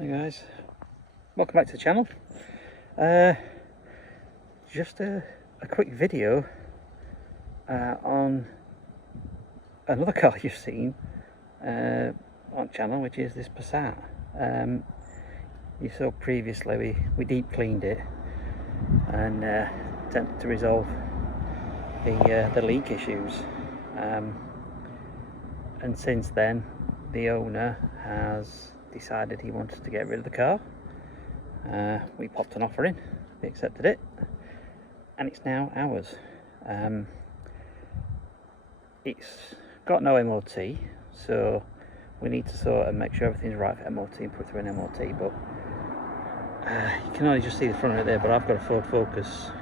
Hi guys, welcome back to the channel. Just a quick video on another car you've seen on channel, which is this Passat. You saw previously we deep cleaned it and attempted to resolve the leak issues, and since then the owner has decided he wanted to get rid of the car. We popped an offer in, they accepted it, and it's now ours. It's got no MOT, so we need to sort of make sure everything's right for MOT and put through an MOT. But you can only just see the front of it there, but I've got a Ford Focus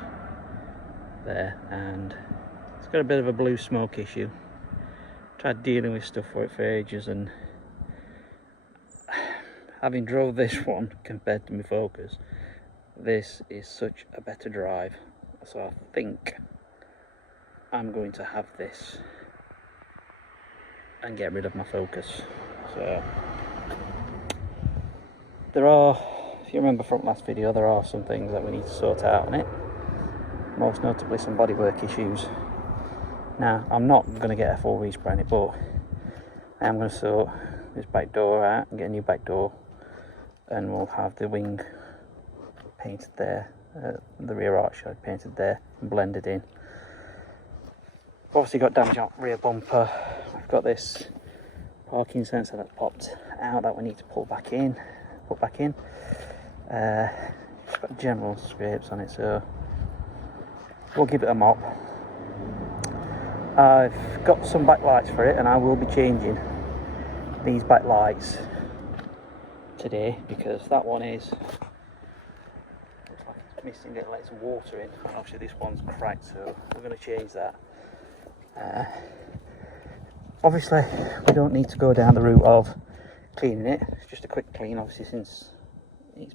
there and it's got a bit of a blue smoke issue. Tried dealing with stuff for it for ages, and having drove this one compared to my Focus, this is such a better drive, so I think I'm going to have this and get rid of my Focus. So there are, if you remember from last video, there are some things that we need to sort out on it, most notably some bodywork issues. Now I'm not going to get a full respray on it, but I am going to sort this back door out and get a new back door, and we'll have the wing painted there, the rear arch painted there and blended in. Obviously got damage on rear bumper. We've got this parking sensor that's popped out that we need to put back in. It's got general scrapes on it, so we'll give it a mop. I've got some backlights for it, and I will be changing these backlights today because that one is, looks like it's missing it, let some water in, and obviously this one's cracked, so we're going to change that. Obviously we don't need to go down the route of cleaning it, it's just a quick clean obviously since it's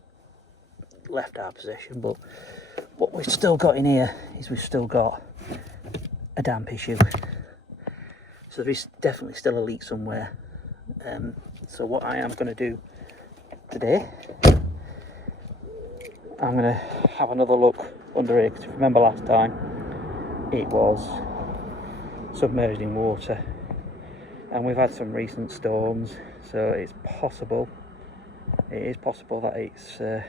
left our possession, but what we've still got in here is we've still got a damp issue, so there is definitely still a leak somewhere. So what I am going to do today, I'm going to have another look under here, because if you remember last time it was submerged in water, and we've had some recent storms, so it is possible that it's the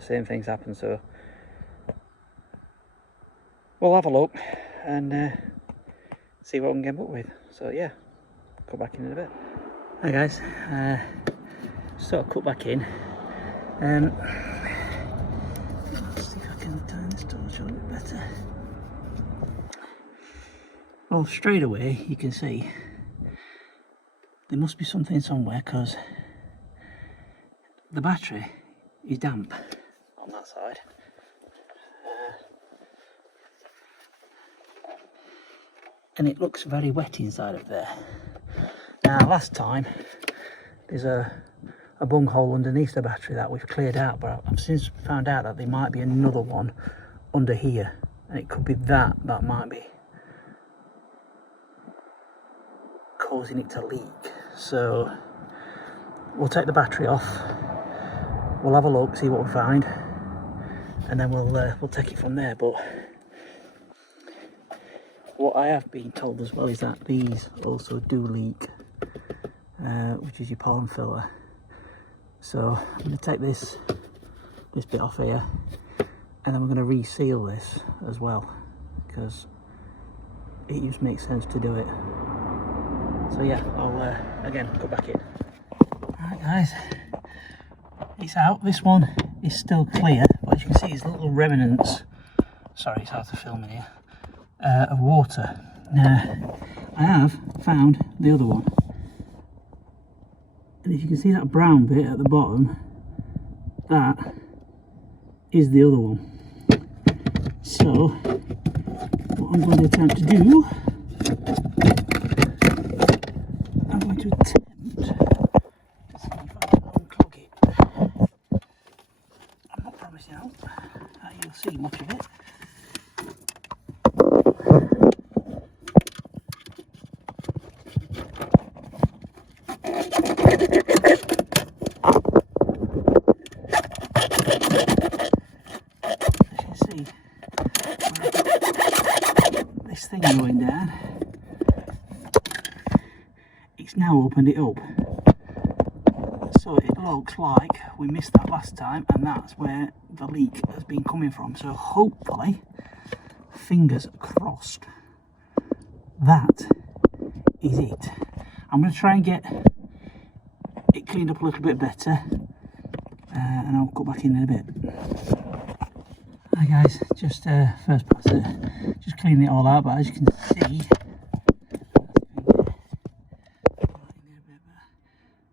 same things happen. So we'll have a look and see what we can get up with. So yeah, come back in a bit. Hi guys, sort of cut back in. Let's see if I can turn this torch a little bit better. Well, straight away you can see there must be something somewhere, because the battery is damp on that side. And it looks very wet inside of there. Now last time there's a bung hole underneath the battery that we've cleared out, but I've since found out that there might be another one under here, and it could be that might be causing it to leak. So we'll take the battery off, we'll have a look, see what we find, and then we'll take it from there. But what I have been told as well is that these also do leak, which is your pollen filter. So I'm going to take this bit off here, and then we're going to reseal this as well, because it just makes sense to do it. So yeah, I'll again go back in. Alright guys, it's out. This one is still clear, but as you can see there's little remnants, sorry it's hard to film in here, of water. Now I have found the other one, and if you can see that brown bit at the bottom, that is the other one. So what I'm going to attempt to do, I'm going to attempt to see if I can unclog it. I'm not promising out that you'll see much of it. this thing going down, it's now opened it up. So it looks like we missed that last time, and that's where the leak has been coming from. So hopefully, fingers crossed, that is it. I'm going to try and get it cleaned up a little bit better, and I'll go back in a bit. Hi guys, just first pass it, just cleaning it all out, but as you can see,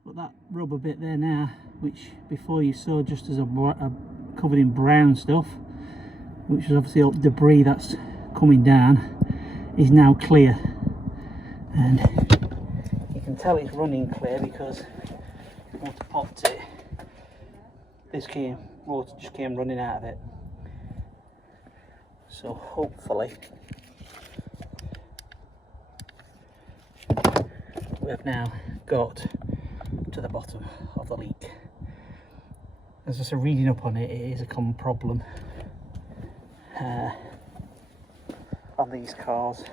but that rubber bit there now, which before you saw just as a covered in brown stuff, which is obviously all debris that's coming down, is now clear, and you can tell it's running clear because water popped it. Water just came running out of it. So hopefully we have now got to the bottom of the leak. As I said, reading up on it, it is a common problem on these cars.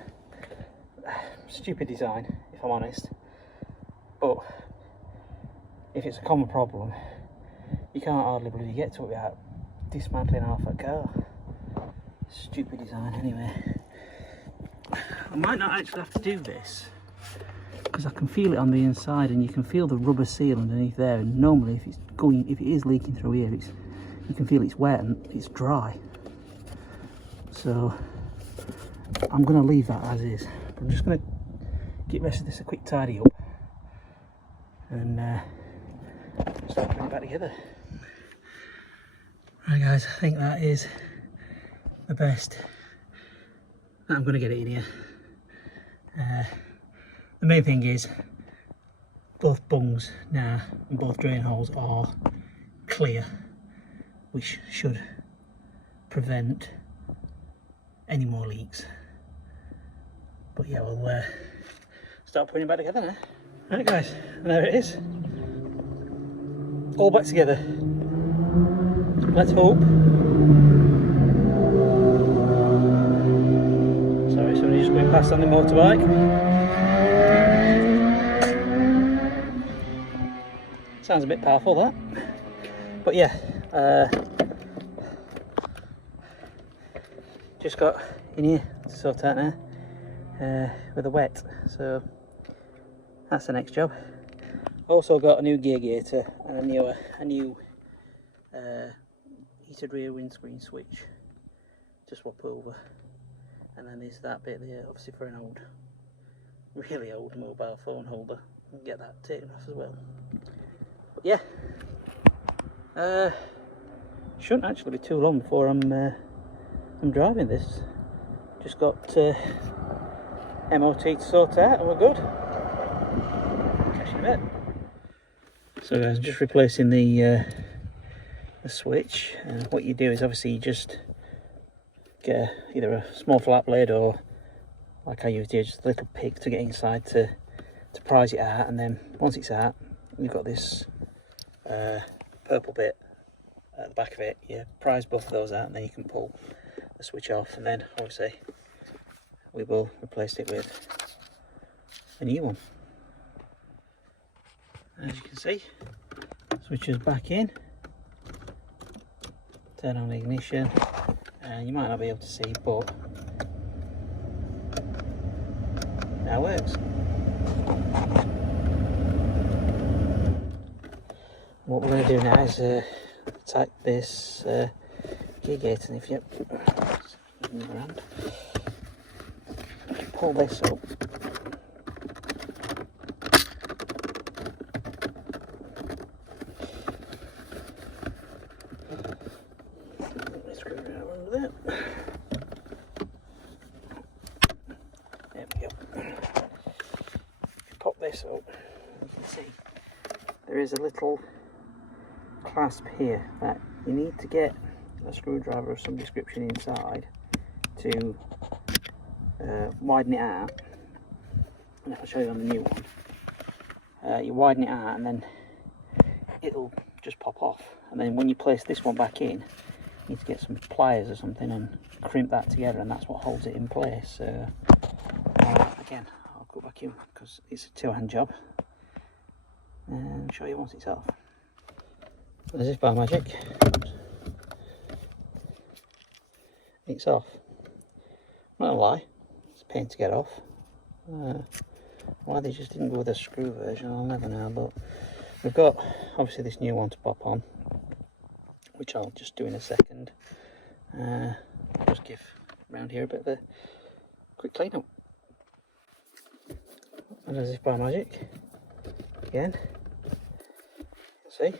Stupid design, if I'm honest, but if it's a common problem, you can't hardly bloody get to it without dismantling half a car. Stupid design anyway. I might not actually have to do this because I can feel it on the inside, and you can feel the rubber seal underneath there, and normally if it is leaking through here, you can feel it's wet and it's dry. So I'm going to leave that as is. I'm just going to give the rest of this a quick tidy up and start putting it back together. Right guys, I think that is the best that I'm going to get it in here. The main thing is both bungs now and both drain holes are clear, which should prevent any more leaks. But yeah, we'll start putting it back together now. Right guys, and there it is, all back together. Let's hope. Sorry, somebody just went past on the motorbike. Sounds a bit powerful, that. But yeah, just got in here to sort out now with the wet. So that's the next job. Also got a new gear gator and a new heated rear windscreen switch to swap over. And then there's that bit there, obviously for an old, really old mobile phone holder. And get that taken off as well. But yeah, shouldn't actually be too long before I'm driving this. Just got MOT to sort out, and we're good. Catch you in a bit. So guys, I'm just replacing the switch, and what you do is obviously you just get either a small flat blade, or like I used here, just a little pick to get inside to prise it out, and then once it's out, you've got this purple bit at the back of it. You prise both of those out, and then you can pull the switch off, and then obviously we will replace it with a new one. As you can see, switch is back in, turn on the ignition, and you might not be able to see, but now it works. What we're going to do now is take this gear gate, and if you around, pull this up, screw it around under there. There we go. If you pop this up, you can see there is a little clasp here that you need to get a screwdriver of some description inside to widen it out. And if I show you on the new one, you widen it out and then it'll just pop off, and then when you place this one back in, need to get some pliers or something and crimp that together, and that's what holds it in place. So again, I'll go back in because it's a two-hand job and show you once it's off. As if by magic, it's off. Not gonna lie, it's a pain to get off. Why they just didn't go with a screw version, I'll never know. But we've got obviously this new one to pop on, which I'll just do in a second. Just give around here a bit of a quick clean up. And as if by magic, again, see,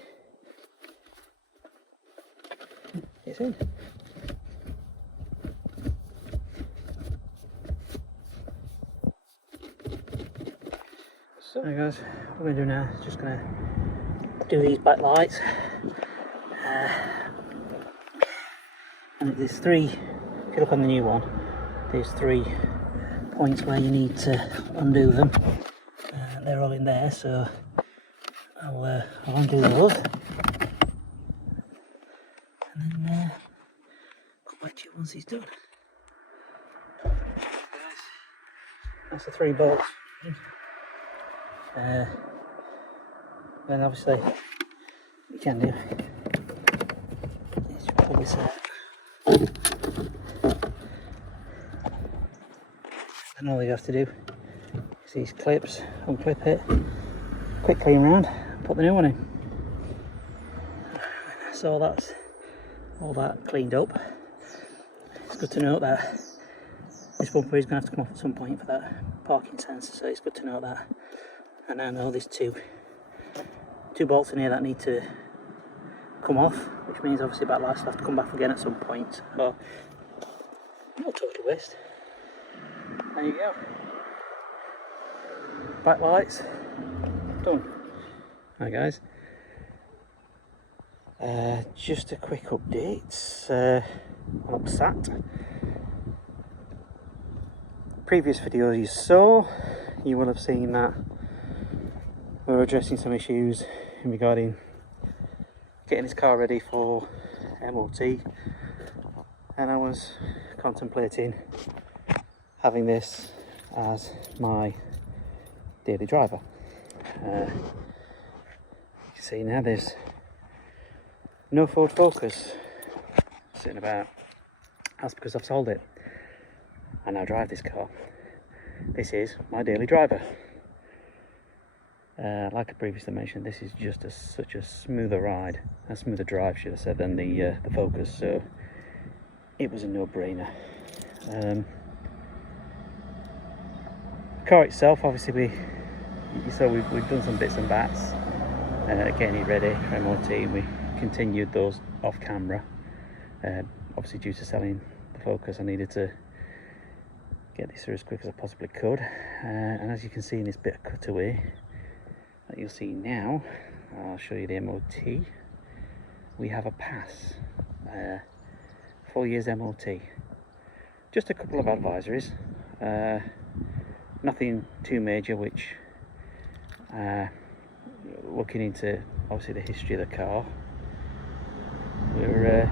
it's in. So guys, what I'm going to do now is just going to do these back lights. And there's three, if you look on the new one, there's 3 points where you need to undo them. They're all in there, so I'll undo those. And then come back to you once he's done. That's the 3 bolts. Then obviously you can do is pull this out, and all you have to do is these clips, unclip it, quick clean round, put the new one in. So that's all that cleaned up. It's good to note that this bumper is going to have to come off at some point for that parking sensor, so it's good to know that. And I know there's two bolts in here that need to come off, which means obviously backlights will have to come back again at some point. So, no total waste. There you go. Backlights done. Hi guys. Just a quick update on Passat. Previous videos you saw, you will have seen that we were addressing some issues regarding getting this car ready for MOT, and I was contemplating having this as my daily driver. You can see now there's no Ford Focus sitting about. That's because I've sold it. I now drive this car. This is my daily driver. Like I previously mentioned, this is just such a smoother ride, a smoother drive should I say, than the Focus, so it was a no-brainer. The car itself, obviously we've done some bits and bats, getting it ready for MOT. We continued those off camera. Obviously due to selling the Focus, I needed to get this through as quick as I possibly could, and as you can see in this bit of cutaway that you'll see now, I'll show you the MOT. We have a pass, 4 years MOT. Just a couple of advisories, nothing too major, which looking into obviously the history of the car, we're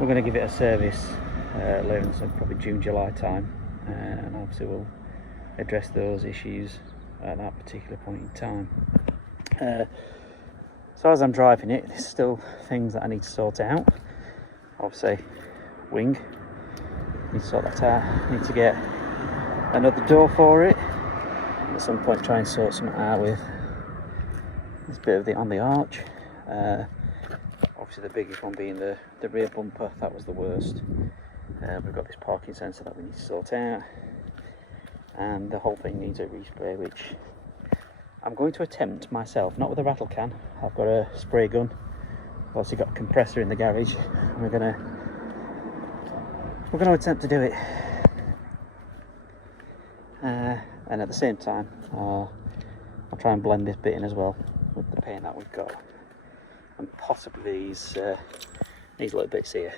going to give it a service later in some probably June, July time, and obviously we'll address those issues at that particular point in time. So as I'm driving it, there's still things that I need to sort out. Obviously, wing, need to sort that out. I need to get another door for it. At some point, try and sort something out with this bit of the on the arch. Obviously, the biggest one being the rear bumper. That was the worst. We've got this parking sensor that we need to sort out, and the whole thing needs a respray, which I'm going to attempt myself, not with a rattle can. I've got a spray gun. I've also got a compressor in the garage, and we're gonna attempt to do it. And at the same time, I'll try and blend this bit in as well with the paint that we've got, and possibly these little bits here.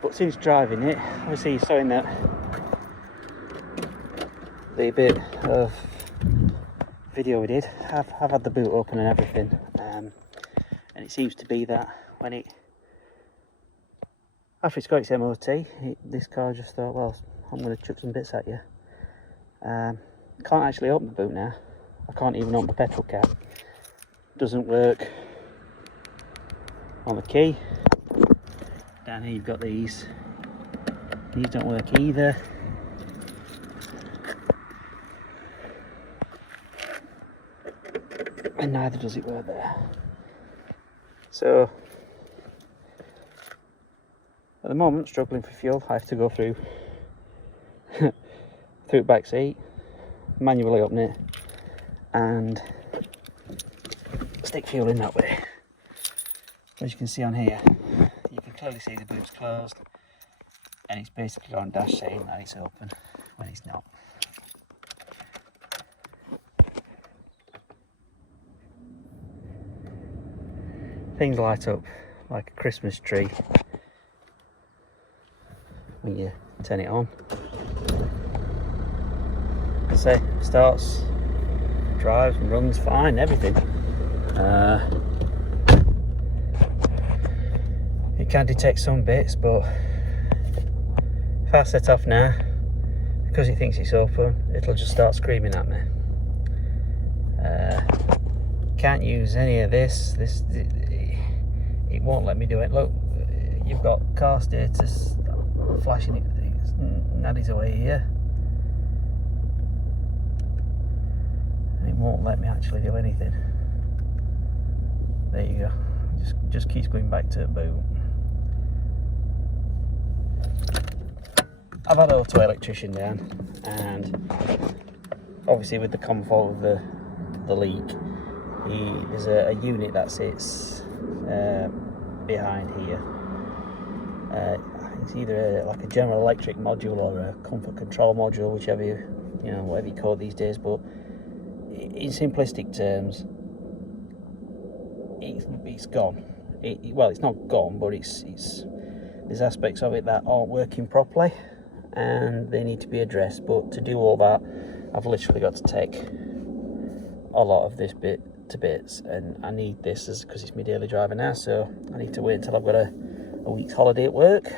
But since driving it, obviously you're showing that the bit of video we did, I've had the boot open and everything, and And it seems to be that when after it's got its MOT, this car just thought, well, I'm going to chuck some bits at you. Can't actually open the boot now. I can't even open the petrol cap. Doesn't work on the key. Down here you've got these. These don't work either. And neither does it work there. So at the moment, struggling for fuel. I have to go through the back seat, manually open it, and stick fuel in that way. As you can see on here, you can clearly see the boot's closed, and it's basically on dash saying that it's open when it's not. Things light up like a Christmas tree when you turn it on. Say starts, drives and runs fine, everything. It can detect some bits, but if I set off now, because it thinks it's open, it'll just start screaming at me. Can't use any of this. It won't let me do it. Look, you've got car status flashing it. Naddy's away here. It won't let me actually do anything. There you go. Just keeps going back to boot. I've had an auto electrician down, and obviously with the common fault of the leak, there's a unit that sits behind here. I think it's either like a General Electric module or a comfort control module, whichever whatever you call it these days. But in simplistic terms, it's gone. Well, it's not gone, but there's aspects of it that aren't working properly, and they need to be addressed. But to do all that, I've literally got to take a lot of this bit to bits, and I need this because it's my daily driver now, so I need to wait until I've got a week's holiday at work,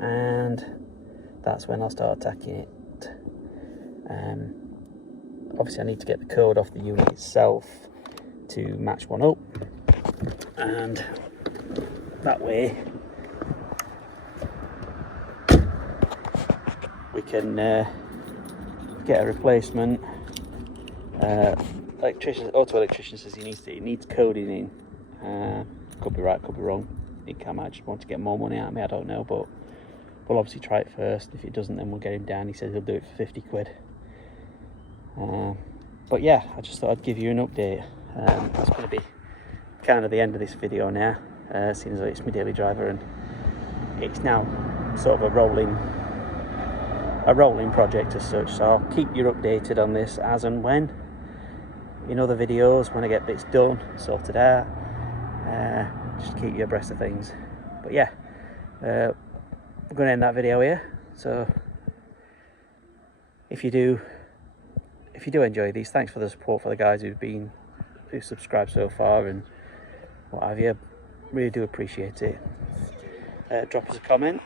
and that's when I'll start attacking it. Obviously I need to get the code off the unit itself to match one up, and that way we can get a replacement. Auto electrician says he needs coding in. Could be right, could be wrong. He might just want to get more money out of me, I don't know, but we'll obviously try it first. If it doesn't, then we'll get him down. He says he'll do it for 50 quid. But yeah, I just thought I'd give you an update. That's going to be kind of the end of this video now, seeing as though it's my daily driver, and it's now sort of a rolling project as such. So I'll keep you updated on this as and when, in other videos, when I get bits done, sorted out. Just keep you abreast of things. But yeah, I'm going to end that video here. So if you do enjoy these, thanks for the support for the guys who've subscribed so far and what have you. Really do appreciate it. Drop us a comment,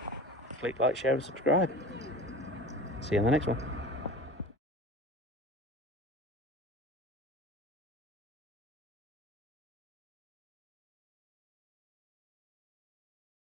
click like, share and subscribe. See you on the next one.